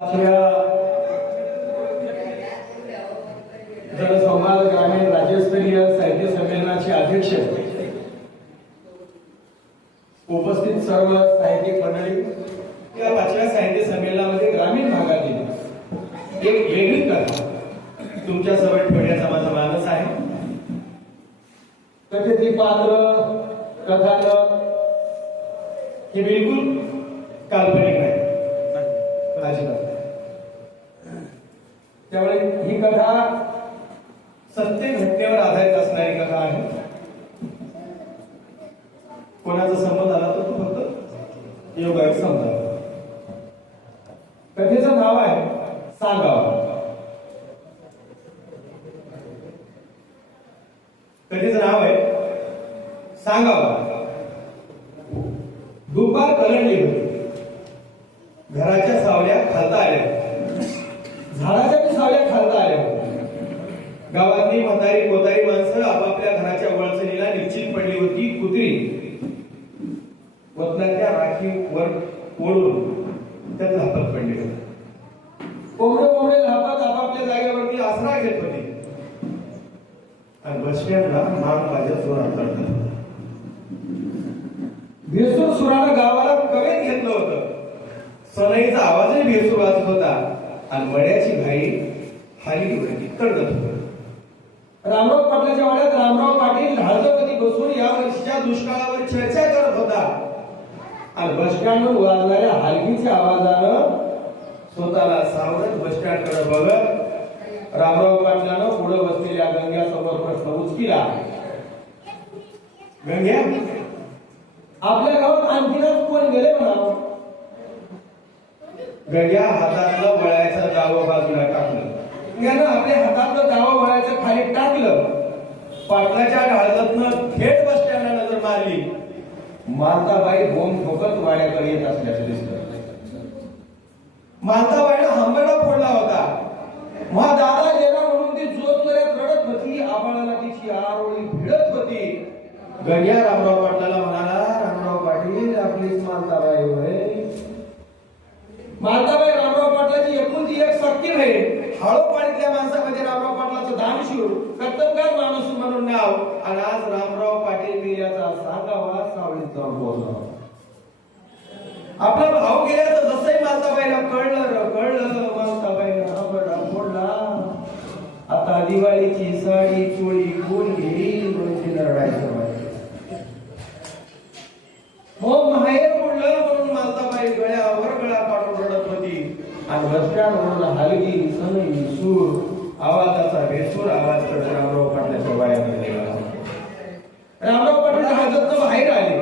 आपल्या जनसंवाद ग्रामीण राज्यस्तरीय साहित्य संमेलनाचे अध्यक्ष उपस्थित सर्व साहित्यिक मंडळी या पाचव्या साहित्य संमेलनामध्ये ग्रामीण भागातील एक वेगळी कथा तुमच्यासमोर ठेवण्याचा माझा मानस आहे. कथेतली पात्र कथानक हे बिलकुल काल्पनिक नाही. अजिबात त्यामुळे ही कथा सत्य घटनेवर आधारित असणारी कथा आहे. कोणाचा संबंध आला तर तो फक्त योगायोग समजा कथेचं नाव आहे सांगावा. कथेचं नाव आहे सांगावा. दुपार कलंडली होती घराच्या सावल्या खालता आल्या. झाडाच्या बी सावल्या खालता आल्या गावातली म्हातारी कोतारी माणसं आपापल्या घराच्या वळसणीला निश्चित पडली होती. कुत्री वतनाच्या राखी वर ओढून त्यात झापत पडली होते. कोंबडे कोंबडे लापत आपापल्या जागेवरती आसरा घेत होते. आणि बसण्याला मान माझ्या जोरात करतात भेसूर सुरानं गावाला कवेत घेतलं होतं. सनईचा आवाजही भेसूर वाजत होता. आणि वड्याची घाई खाली वरती होती. रामराव पाटलाच्या वाड्यात रामराव पाटील ढाळजवळती बसून या वर्षीच्या दुष्काळावर चर्चा करत होता. आणि बस स्टँडवर वाजणाऱ्या हलकीच्या आवाजानं स्वतःला सावरत बस स्टँडकडे बघत रामराव पाटलानं पुढे बसलेल्या गंग्यासमोर प्रश्न उचकिला. गंग्या आपल्या गावात आणखीनच कोण गेले म्हणा गंग्या हातातलं वळायचा दावा बाजूला टाकलं त्यानं आपल्या हातातलं दावं भरायचं खाली टाकलं. पाटलाच्या ढाळजतनं थेट बस स्टँडला नजर मारली. मालताबाई बोंब ठोकत वाड्याकडे येत असल्याचं दिसलं. मालताबाईला हंबडा फोडला होता. मग दादा गेला म्हणून ती जोत करत रडत होती. आबाळाला तिची आरोळी भिडत होती. गड्या रामराव पाटलाला म्हणाला रामराव पाटील आपलीच मालताबाई होय मालताबाई रामराव पाटलाची एकुलती एक सक्ती आहे हाळोपाडीतल्या माणसामध्ये रामराव पाटलाचं दानशूर कर्तबगार माणूस म्हणून नाव आणि आज रामराव पाटील मी याचा सांगावा सावळीत जाऊन पोहोचला आपला भाव गेल्याचं जसंही मालताबाईला कळलं र, कळलं मालताबाईनं बरा फोडला आता दिवाळीची साडी चोळी कोण घेईल? म्हणून तिला रडायचं माहिती हो माहेर पडलं म्हणून मालताबाई गळ्यावर गळा काढून रडत होती आणि बसस्टँड म्हणून हलगी सनई सूर आवाजाचा बेसूर आवाज करत रामराव पाटलाच्या वाड्यामध्ये गेला रामराव पाटील हातात बाहेर आले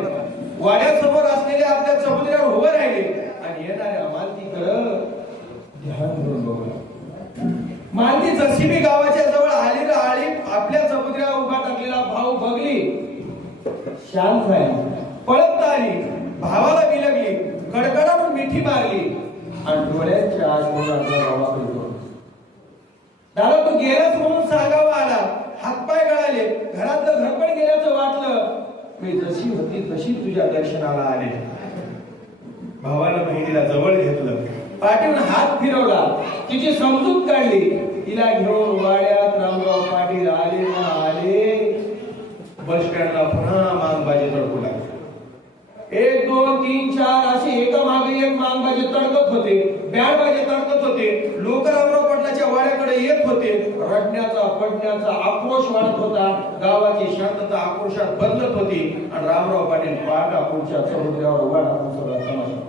वाड्यासमोर असलेल्या आपल्या चबुतऱ्यावर उभे राहिले आणि येणाऱ्या मालतीकडं ध्यान धरून बघला मालती जशी गावाच्या जवळ आली आली आपल्या चबुतऱ्यावर उभा टाकलेला भाऊ बघली. शांत झाली पळत आली. भावाला बिलगली कडकडानं मिठी मारली. आणि डोळ्यांच्या. दादा तू गेलास म्हणून सांगावा आला. हातपाय गळाले. घरातलं घरपण गेल्याचं वाटलं. मी जशी होती तशी तुझ्या दर्शनाला आले. भावानं बहिणीला जवळ घेतलं. पाठीवर हात फिरवला. तिची समजूत काढली. तिला घेऊन वाड्यात रामराव पाटील आले ना आले. बस स्टँडला पुन्हा मागबाजी तडकू लागले. एक दोन तीन चार असे एका मागे एक मांगबाजी तडकत होते. बँड तडकत होते. लोक रामराव पाटलाच्या वाड्याकडे येत होते. रडण्याचा पडण्याचा आक्रोश वाढत होता. गावाची शांतता आक्रोशात बदलत होती. आणि रामराव पाटील पाटा पुढच्या समुद्रावर उभा टाकून सगळा तमाशा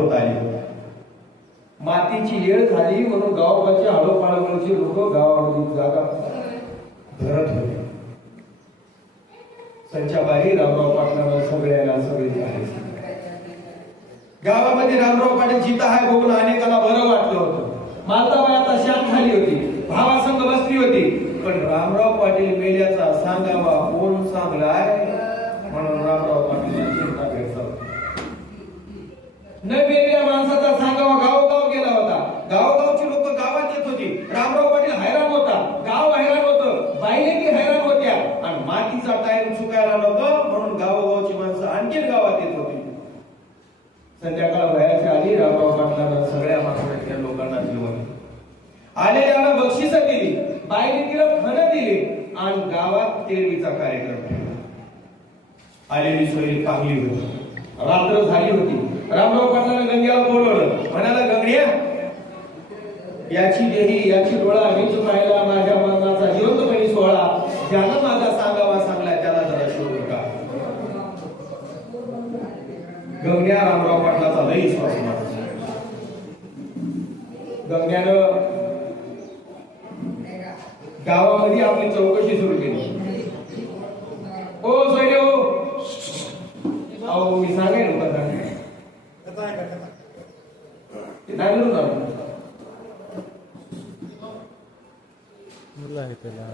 होत आली. मातीची येळ झाली म्हणून गावगावची हळूपाळूची लोक गावामधून जागा धरत होते. संचाबाई रामराव पाटलांना सगळ्याला सगळे आहे गावामध्ये रामराव पाटील जिता आहे बघून अनेकाला बरं वाटलं होतं. माताबाई आता शांत झाली होती भावासंग बसली होती. पण रामराव पाटील मेल्याचा सांगावा कोण सांगलाय? म्हणून रामराव पाटील चिंता व्यक्त न गावगावची लोक गावात येत होती. रामराव पाटील हैराण होता. गाव हैराण होतं. बायलेकी हैराण होत्या. आणि मातीचा टाईम चुकायला नव्हतं म्हणून गावोगावची माणसं आणखी गावात येत होती. संध्याकाळ वयाच्या आली रामराव पाटलांना सगळ्या माणसांच्या लोकांना जेवण आलेल्या बक्षिस दिली. बाईने तिला खन दिली. आणि गावात तेरवीचा कार्यक्रम आलेली सोयी पाहिली होती. रात्र झाली होती. रामराव पाटलांना गंग्याला बोलवलं. म्हणाला गंगड्या याची देही याची डोळा मीच पाहिला माझ्या मरणाचा जिवंतपणी सोहळा ज्यानं माझा सांगावा सांगला त्याला जरा शोध का गंग्या रामराव पाटलाचा लई विश्वास. गंग्यानं गावामध्ये आपली चौकशी सुरू केली. ओ सोयरे हो अहो मी सांगेन कथा ते सांगितलं ना मुलं आहे त्याला.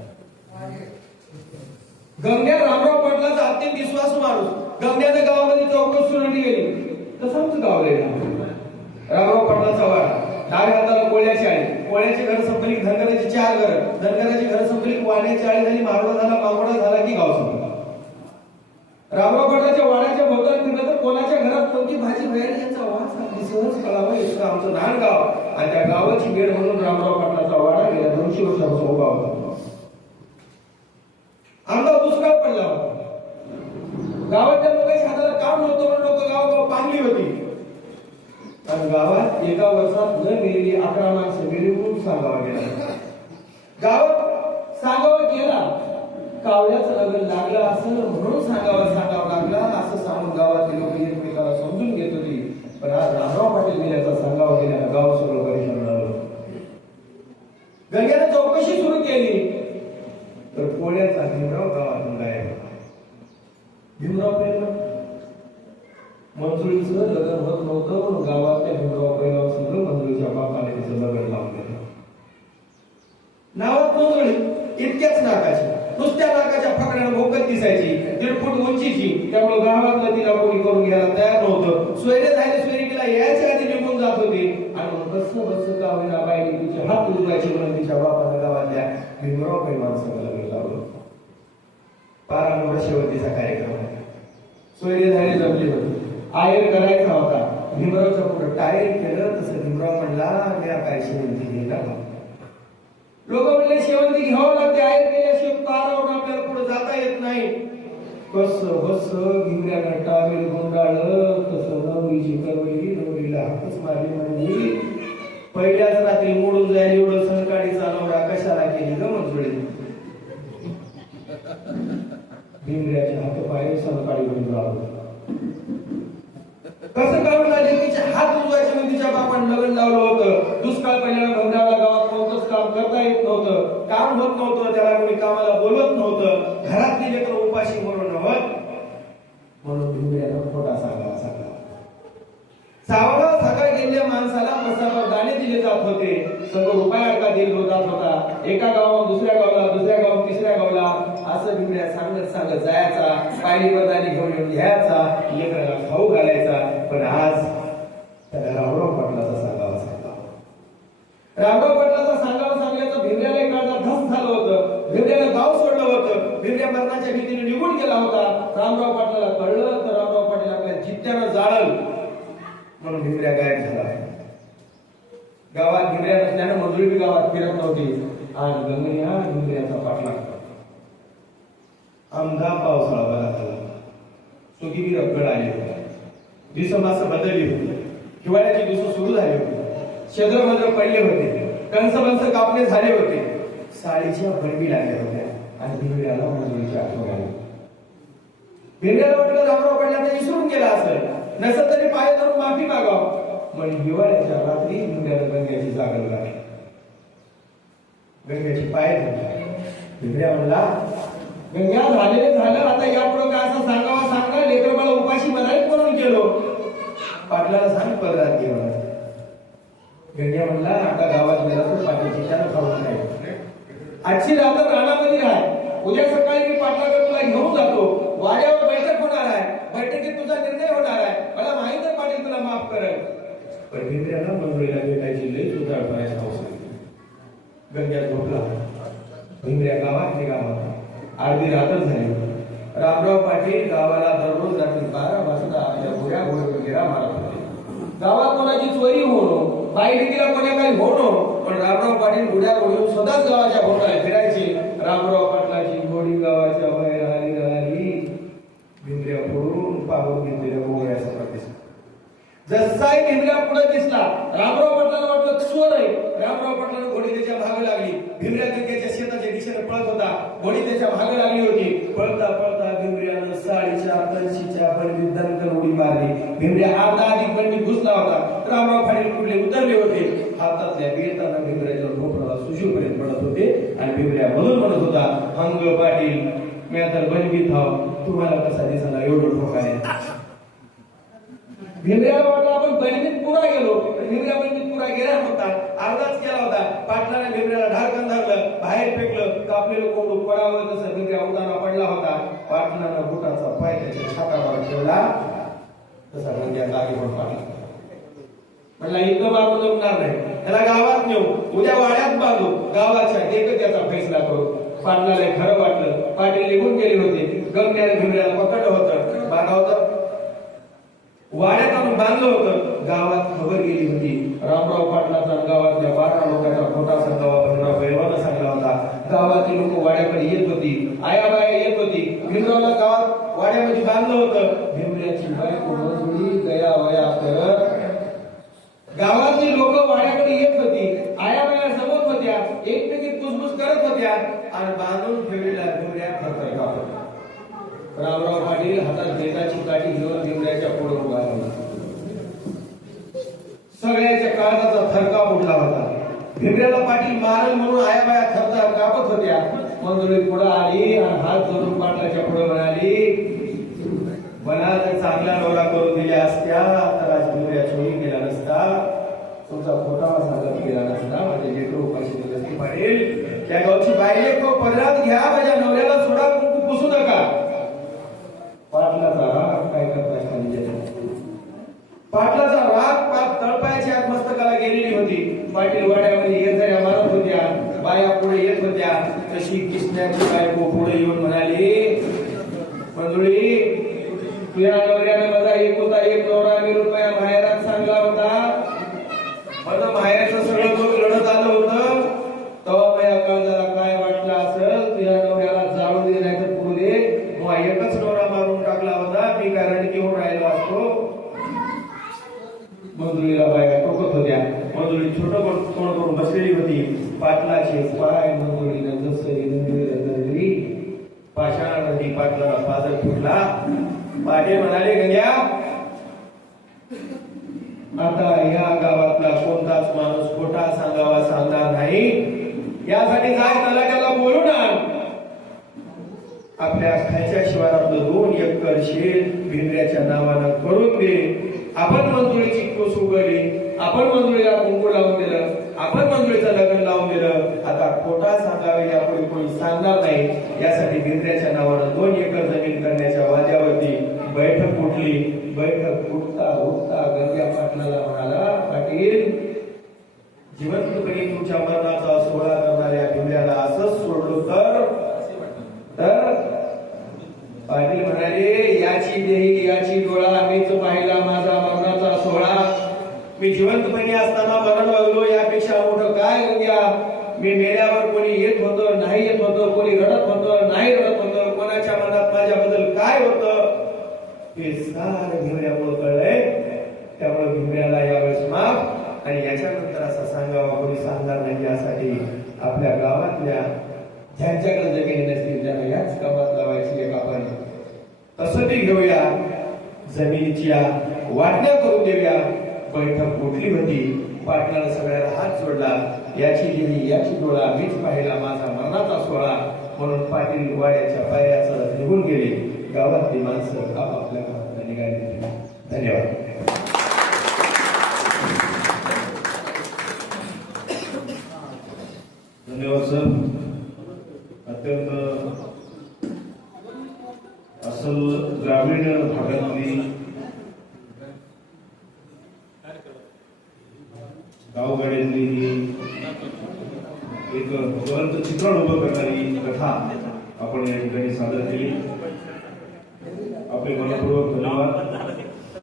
गंग्या रामराव पाटलाचा अत्यंत विश्वास माणूस. गंग्याने गावामध्ये चौकस सुरू गेली तसंच गाव रामराव पाटलाचा वाडा. डाव्या हाताला कोळ्याची आळी कोळ्याची घर संपली धनगराची चार घर. धनगराची घर संपली वाण्याची आळी झाली मारोडा झाला मागोडा झाला की गाव संपला. रामराव पाटलाच्या वाड्याच्या भोवताल फिरलं तर कोणाच्या घरात कोणती भाजी मिळाली याचा वास अगदी कळावा इतकं आमचं लहान गाव. आणि त्या गावाची वेळ म्हणून रामराव पाटलाचा वाडा गेल्या दोनशे वर्षापासून उभा होता आमचा दुष्काळ पडला होता गावातल्या लोकांच्या हाताला काम नव्हतं म्हणून लोक गावागाव पांगली होती. आणि गावात एका वर्षात न गेलेली अकरा माणसं गेली म्हणून सांगावा गेला. गावात सांगावा केला कावल्याचं लग्न लागलं असं म्हणून सांगावा सांगावं लागला असं सांगून गावातले लोक एकमेकाला समजून घेत होती. पण आज रामराव पाटील गेल्याचा सांगावा गेल्या गाव सगळं परेशान झालं. गंग्यानं चौकशी सुरू केली. तर पोळ्याचा भीमराव गावातून गायब. होता. भीमराव पहिला मंजुळीचं लग्न होत नव्हतं म्हणून गावातल्या भीमराव पहिला संघ मंजुळीच्या बापाने तिचं लग्न लावून दिलं नावात मंजुळी इतक्याच नाकाची. नुसत्या नाकाच्या फकड्यानं भोकत दिसायची दीड फूट उंचीची. त्यामुळे गावातलं तिला कोणी करून घ्यायला तयार नव्हतं. सोयरे झाले सोयरिकीला यायच्या आधी निघून जात होते. आणि मग बस बस का होईना बाई तिचे हात उजवायचे म्हणून तिच्या बापानं गावातल्या भीमराव काही लग्न लावलं. पारामुळे शेवटीचा कार्यक्रम आहे सोयरे झाले जमले होते टायर करायचा होता. भीमरावच्या पुढे टायर केलं तसं भीमराव म्हणला मी काय शेवंती घेणार लोक म्हणले शेवंती घ्यावं लागते आयर केल्याशिवाय पारावरून आपल्याला पुढे जाता येत नाही. कस बस गिंगऱ्या टावेल गोंडाळ तसं नवरीची करवली नवरीला हातच मारली म्हणजे पहिल्याच रात्री मोडून जाईल एवढं सहकाळी चालवडा कशाला केली ग मंजुळे? भिंगऱ्याचे हात पाय सहकाळी घेऊन कसं काढून आले तिचे हात उजवायचे म्हणून तिच्या बापाने लग्न लावलं होतं. दुष्काळ पहिल्यानं भंडारा गावात नव्हतंच काम करता येत नव्हतं. काम होत नव्हतं त्याला कोणी कामाला बोलवत नव्हतं. घरातली लेकर उपाशी म्हणून नव्हत. म्हणून भिंगऱ्यानं खोटा सांगावा सांगा. सावळा सकाळ गेलेल्या माणसाला मसावर दाणे दिले जात होते. सर्व रुपया अडका दिल जात होता. एका गावात दुसऱ्या गावाला दुसऱ्या गावात तिसऱ्या गावाला. असं बिबड्या सांगत सांगत जायचा. पायरी बदानी घेऊन घ्यायचा. लेकराला खाऊ घालायचा. पण आज त्याला रामराव पाटलाचा सांगावा सांगावा रामराव पाटलाचा सांगावा सांगल्याचं भिमऱ्याला एखादा धस झालं होतं. भिरण्याला गाव सोडलं होतं. भिरण्या मरणाच्या भीतीने निघून गेला होता. रामराव पाटलाला कळलं तर रामराव पाटील आपल्या जित्त्यानं जाळल. म्हणून भिरण्या गायब झाला. गावात भिरण्या नसल्यानं मजुरी गावात फिरत नव्हती. आज गंगण्या भिमऱ्याचा पाठलाग करतो आमदा पावसाळा बरा झाला सुगी रगड आली होता. दिसमास बदलली होती हिवाळ्याची दिवस सुरू झाले होते. शद्रभद्र पडले होते. कंस बंस कापणे झाले होते. साडीच्या भडवी लागल्या होत्या आणि भिमऱ्याला मजुरीची आठवण आली. भिमऱ्याला वाटलं रामराव पडल्यानं विसरून गेला असेल. नसेल तरी पाय धरून माफी मागाव. पण हिवाळ्याच्या रात्री भिमऱ्याला गंग्याची जागल लागली. गंग्याची पाय धरला. भिमऱ्या म्हणला गंग्या झालेले झालं आता यापुढे काय असं सांगावा सांगा लेकर मला उपाशी मराठीत म्हणून केलो पाटलाला सांग पदरात घेऊन. गंग्या म्हणला आता गावात गेला तर पाटील त्यानं खाऊन नाही. आजची रात्र राणामध्ये राह उद्या सकाळी मी पाटलाकडे तुला घेऊन जातो. वाड्यावर बैठक होणार आहे. बैठकीत तुझा निर्णय होणार आहे. मला माहीत आहे पाटील तुला माफ करेल. पण भिंद्र्याला मंजुळीला भेटायची लई करायची हौस होती. गंग्या झोपला. भिंद्र्या गावात निघाला अर्धी रात्र झाली रामराव पाटील गावाला दररोज रात्री बारा वाजता या गोऱ्या घोडवगेरा मारत होते. गावात कोणाची चोरी होणं बाहेर कोणा काही होणं पण रामराव पाटील घोड्या घोडून सदाच गावाच्या भोवताला फिरायचे. रामराव पाटलाची घोडी गावाच्या बाहेर आली राहिली. भिंद्र्या फोडून पाहून घेतलेल्या गोळ्या जसाही भिंद्र्या पुढे दिसला रामराव रामराव पाटलानं घोडी त्याच्यामागे लागली. भिमऱ्या गंगेच्या शेताच्या दिशेने पळत होता. घोडी त्याच्यामागे लागली होती. पळता पळता भिमऱ्यानं साडीच्या कळशीच्या पंडित दणकन उडी मारली. भिमऱ्या अर्धा अधिक पंडित घुसला होता. रामराव पाटील कुठले उतरले होते. हातातल्या बेताना भिमऱ्याच्या ढोपराला सुशीपर्यंत पडत होते. आणि भिमऱ्या म्हणून म्हणत होता अंग पाटील मी आता बनवीत हाव तुम्हाला कसा दिसला एवढं ठोका आहे वाटलं आपण बहिणीत पुरा गेलो हिरव्या बहिणीत पुरा गेला होता. अर्धाच केला होता. पाटलाने भिमऱ्याला ढारकन धरलं. बाहेर फेकलं. कापलेलं कोंडू पडावं तसं भिमऱ्या उदाना पडला होता. पाटलानं बुटाचा पाय त्याच्या छातावर ठेवला. तसा गंग्या जागी पाडला म्हणला इथं बाबू जमणार नाही. त्याला गावात नेऊ. उद्या वाड्यात बांधू. गावाच्या एक त्याचा फैसला करू. पाटलाला खरं वाटलं. पाटील निघून गेले होते. गंग्याने भिमऱ्याला पकडलं होतं. बांधावतं वाड्यात आणून होतं. गावात खबर गेली होती. रामराव पाटलाचा गावातल्या बारा लोकांचा खोटा संघावा भीमराव पैलवानं सांगला होता. गावातील लोक वाड्याकडे येत होती. आया बाया येत होती. भीमरावला गावात वाड्यामध्ये बांधलं होतं. भीमऱ्याची बायको मजुरी गया वया करत गावातील लोक वाड्याकडे येत होती. आया बाया जमत होत्या. एकमेकी कुसबुस करत होत्या. आणि बांधून ठेवलेल्या भीमऱ्या थरथर कापत होत्या. रामराव पाटील हातात देताची काठी घेऊन भीमऱ्याच्या पुढे उभा राहिला. सगळ्याच्या काळजाचा थरका उठला होता. भीमऱ्याला पाटील मारल म्हणून आया बाया कापत होत्या. मंजुळी पुढे आली आणि हात धरून पाटलाच्या पुढे म्हणाली मला जर चांगला नवरा करून दिल्या असत्या तर आज भीमऱ्या चोरी गेला नसता. तुमचा खोटा सांगत केला नसता माझे लेकरं उपाशी दिले असते पाटील. त्या गावची बाई को पदरात घ्या माझ्या नवऱ्याला सोडा कुंकू पुसू नका पाटलाचा राग काय करताय खाली जगात? पाटलाचा राग पाक तळपायाच्या आत मस्तकाला गेलेली होती पाटील वाड्यामध्ये येत जाया मारत होत्या बाया पुढे येत होत्या तशी कृष्णाची बायको पुढे येऊन म्हणाली मंजुळी तुझ्या नवऱ्यानं माझा एक होता एक नवरा मी रुपया माहेरात सांगला होता माझं माहेरचं सगळं बघ लढत आलं होतं तेव्हा माझ्या काळजाला काय वाटलं असेल तुझ्या नवऱ्याला जाळू दे नाही तर पुरू दे मग एकच नवरा मारून टाकला होता मी कारण घेऊन राहिलो असतो मंजुळीला बाया टोकत होत्या मंजुळी छोट तोंड करून बसलेली होती पाटलाचे पाय मंजुळीनं जसं इंद्रिय पाषाण नदी पाटलाला पादर फुटला पाटे म्हणाले गंग्या आता या गावातला कोणताच माणूस खोटा सांगावा सांगणार नाही यासाठी काय तलाट्याला बोलू ना आपल्या खायच्या शिवारातलं दोन एकर शेत भिंद्र्याच्या नावानं करून दे. आपण मंजुळीची कोस उघडली आपण मंजुळीला कुंकू लावून दिलं आपण मंजुळीचं लग्न लावून दिलं. आता खोटा सांगावे यापुढे कोणी सांगणार नाही. यासाठी गिरण्याच्या नावानं दोन एकर जमीन करण्याच्या वाद्यावरती बैठक उठली. बैठक उठता उठता गंग्या पाटलाला म्हणाला पाटील जिवंतपणे तुमच्या मरणाचा सोहळा करणाऱ्या भिमऱ्याला असंच सोडलो तर तर पाटील म्हणाले याची देही याची डोळा मीच पाहिला माझा मरणाचा सोहळा मी जिवंतपणे असताना मरण वागलो यापेक्षा मोठं काय गंग्या मी मेल्यावर कोणी येत होतं नाही येत होतं कोणी रडत होतं नाही रडत होतं कोणाच्या मनात माझ्याबद्दल काय होतं हे सारं भिमऱ्यामुळे कळलंय त्यामुळे भिमऱ्याला यावेळेस माफ आणि असं सांगावा कोणी सांगणार नाही यासाठी आपल्या गावातल्या ज्यांच्याकडे जमिनी नसतील त्यांना याच गावात लावायची एक आपण कसोटी घेऊया. जमिनीची वाटण्या करून देऊया. बैठक कुठली होती. पाटलानं सगळ्याला हात जोडला. याची गेली याची डोळा मीच पाहिला. माझा मरणाचा सोहळा. म्हणून पाटील वाड्याच्या पायऱ्याचं निघून गेले. गावातली माणसं आपापल्या गावात निघाली. धन्यवाद. सर अत्यंत असल ग्रामीण भागातली गावगाड्यांनी एक भगवंत चित्रण उभं करणारी कथा आपण या ठिकाणी सादर केली. आपले मनपूर्वक धन्यवाद.